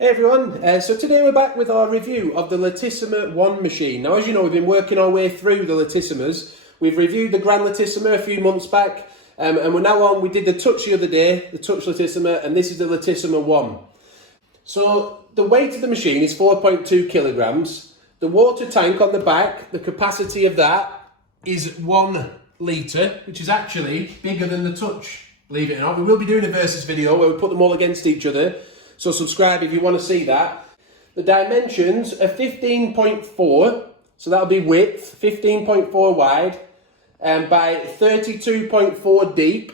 Hey everyone, so today we're back with our review of the Lattissima One machine. Now, as you know, we've been working our way through the Lattisimas. We've reviewed the Grand Lattissima a few months back, and we're now on, we did the Touch the other day, the Touch Lattissima, and this is the Lattissima One. So, the weight of the machine is 4.2 kilograms. The water tank on the back, the capacity of that is 1 litre, which is actually bigger than the Touch, believe it or not. We will be doing a versus video where we put them all against each other. So subscribe if you want to see that. The dimensions are 15.4, so that'll be width, 15.4 wide, by 32.4 deep.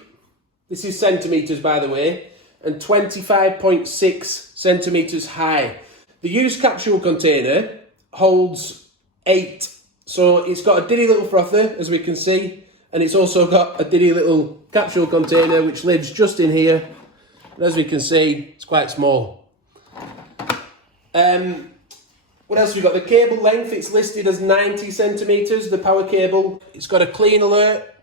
This is centimetres, by the way, and 25.6 centimetres high. The used capsule container holds 8. So it's got a diddy little frother, as we can see, and it's also got a diddy little capsule container which lives just in here. And as we can see, it's quite small. What else have we got? The cable length, it's listed as 90 centimetres, the power cable. It's got a clean alert,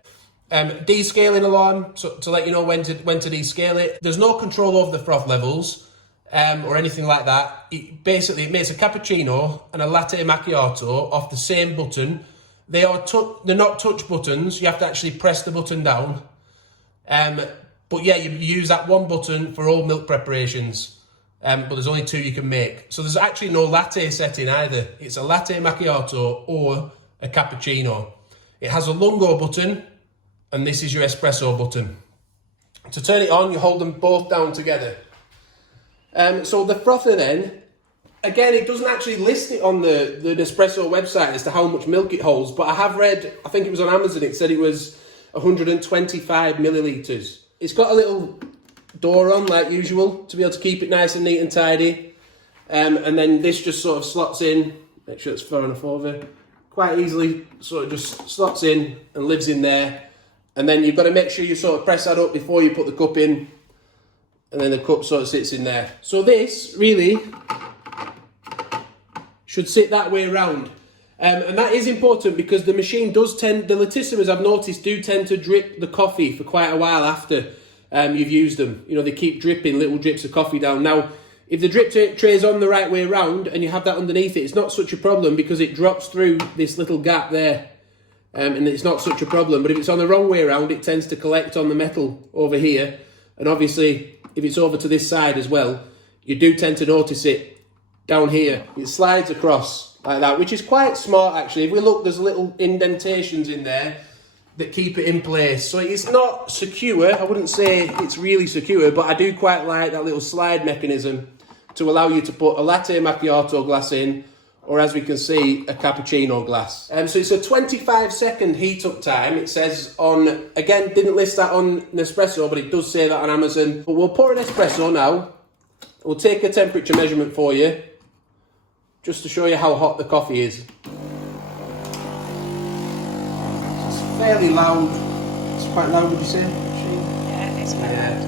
descaling alarm to let you know when to descale it. There's no control over the froth levels or anything like that. It makes a cappuccino and a latte macchiato off the same button. They're not touch buttons. You have to actually press the button down. But yeah, you use that one button for all milk preparations, but there's only 2 you can make. So there's actually no latte setting either. It's a latte macchiato or a cappuccino. It has a lungo button, and this is your espresso button. To turn it on, you hold them both down together. So the frother then, again, it doesn't actually list it on the Nespresso website as to how much milk it holds, but I have read, I think it was on Amazon, it said it was 125 millilitres. It's got a little door on, like usual, to be able to keep it nice and neat and tidy. And then this just sort of slots in, make sure it's far enough over, quite easily sort of just slots in and lives in there. And then you've got to make sure you sort of press that up before you put the cup in, and then the cup sort of sits in there. So this really should sit that way around. And that is important because the machine does tend, the Lattisimas I've noticed do tend to drip the coffee for quite a while after you've used them. You know, they keep dripping little drips of coffee down. Now, if the drip tray is on the right way around and you have that underneath it, it's not such a problem because it drops through this little gap there. And it's not such a problem. But if it's on the wrong way around, it tends to collect on the metal over here. And obviously, if it's over to this side as well, you do tend to notice it down here. It slides across like that, which is quite smart actually. If we look, there's little indentations in there that keep it in place. So it's not secure, I wouldn't say it's really secure, but I do quite like that little slide mechanism to allow you to put a latte macchiato glass in, or as we can see, a cappuccino glass. So it's a 25-second heat up time, it says on, again, didn't list that on Nespresso, but it does say that on Amazon. But we'll pour an espresso now. We'll take a temperature measurement for you, just to show you how hot the coffee is. It's fairly loud. It's quite loud, would you say? Yeah, it's quite loud.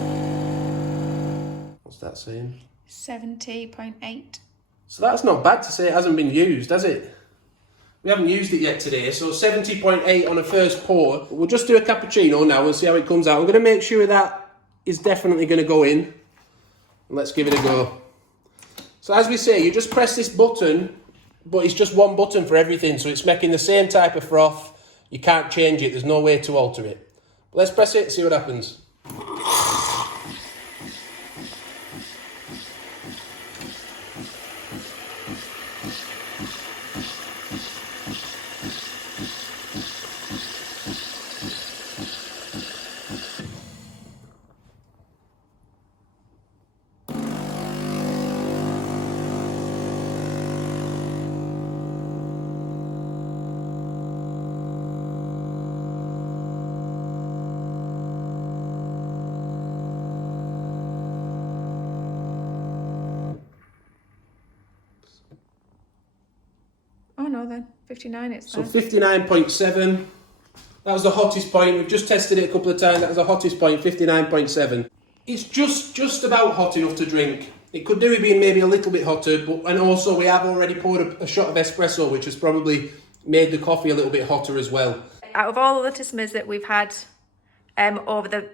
What's that saying? 70.8. So that's not bad to say it hasn't been used, has it? We haven't used it yet today, so 70.8 on a first pour. We'll just do a cappuccino now and see how it comes out. I'm going to make sure that is definitely going to go in. Let's give it a go. So as we say, you just press this button, but it's just one button for everything, so it's making the same type of froth. You can't change it, there's no way to alter it. But let's press it and see what happens. Oh no then, 59 it's So there. 59.7. That was the hottest point. We've just tested it a couple of times. That was the hottest point, 59.7. It's just about hot enough to drink. It could do with being maybe a little bit hotter, but and also we have already poured a shot of espresso, which has probably made the coffee a little bit hotter as well. Out of all the Lattisimas that we've had over the,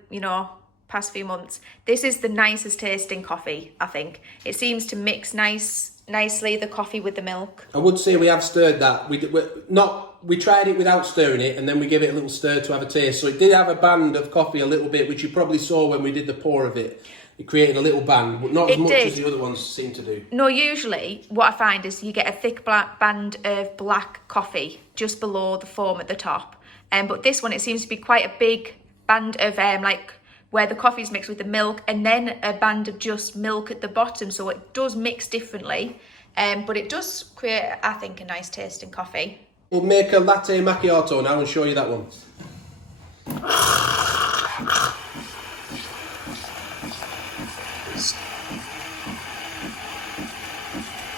past few months. This is the nicest tasting coffee, I think. It seems to mix nicely, the coffee with the milk. I would say we have stirred that. We tried it without stirring it, and then we gave it a little stir to have a taste. So it did have a band of coffee a little bit, which you probably saw when we did the pour of it. It created a little band, but not as much as the other ones seem to do. No, usually what I find is you get a thick black band of black coffee just below the foam at the top. But this one, it seems to be quite a big band of like where the coffee is mixed with the milk, and then a band of just milk at the bottom. So it does mix differently, but it does create, I think, a nice tasting coffee. We'll make a latte macchiato now and show you that one.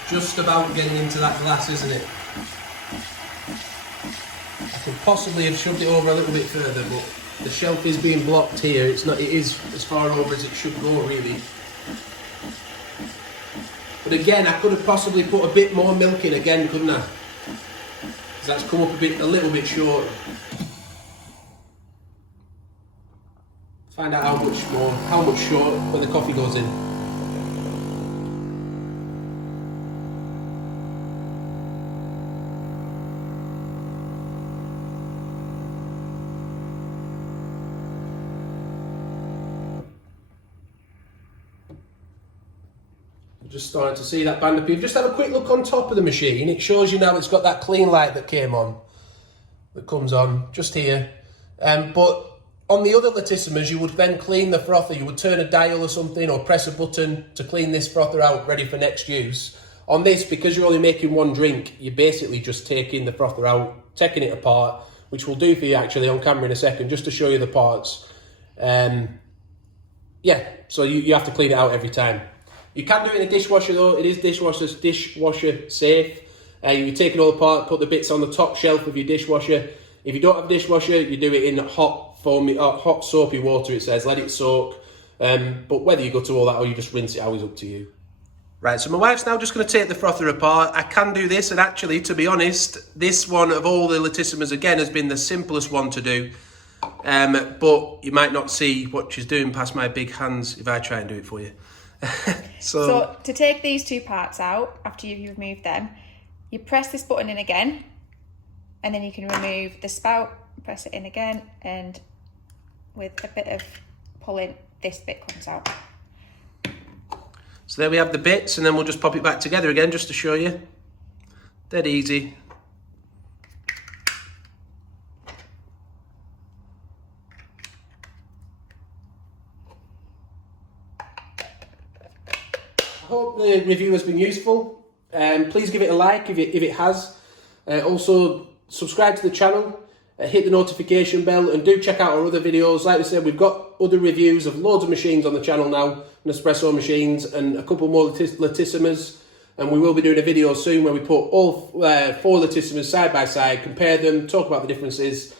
Just about getting into that glass, isn't it? I could possibly have shoved it over a little bit further, but the shelf is being blocked here. It is as far over as it should go, really. But again, I could have possibly put a bit more milk in again, couldn't I? Because that's come up a little bit short. Find out how much short when the coffee goes in. Just starting to see that band appear. Just have a quick look on top of the machine. It shows you now it's got that clean light that came on, that comes on just here. But on the other Lattisimas, you would then clean the frother. You would turn a dial or something, or press a button to clean this frother out, ready for next use. On this, because you're only making one drink, you're basically just taking the frother out, taking it apart, which we'll do for you actually on camera in a second, just to show you the parts. Yeah, so you have to clean it out every time. You can do it in a dishwasher though. It is dishwasher safe. You take it all apart, put the bits on the top shelf of your dishwasher. If you don't have a dishwasher, you do it in hot soapy water, it says. Let it soak. But whether you go to all that or you just rinse it out is up to you. Right, so my wife's now just going to take the frother apart. I can do this, and actually, to be honest, this one of all the Lattisimas, again, has been the simplest one to do. But you might not see what she's doing past my big hands if I try and do it for you. So to take these two parts out, after you've removed them, you press this button in again, and then you can remove the spout, press it in again, and with a bit of pulling, this bit comes out. So there we have the bits, and then we'll just pop it back together again just to show you. Dead easy. I hope the review has been useful. Please give it a like if it has. Also, subscribe to the channel, hit the notification bell, and do check out our other videos. Like I said, we've got other reviews of loads of machines on the channel now, Nespresso machines, and a couple more Lattisimas. And we will be doing a video soon where we put all 4 Lattisimas side by side, compare them, talk about the differences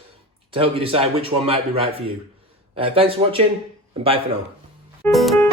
to help you decide which one might be right for you. Thanks for watching, and bye for now.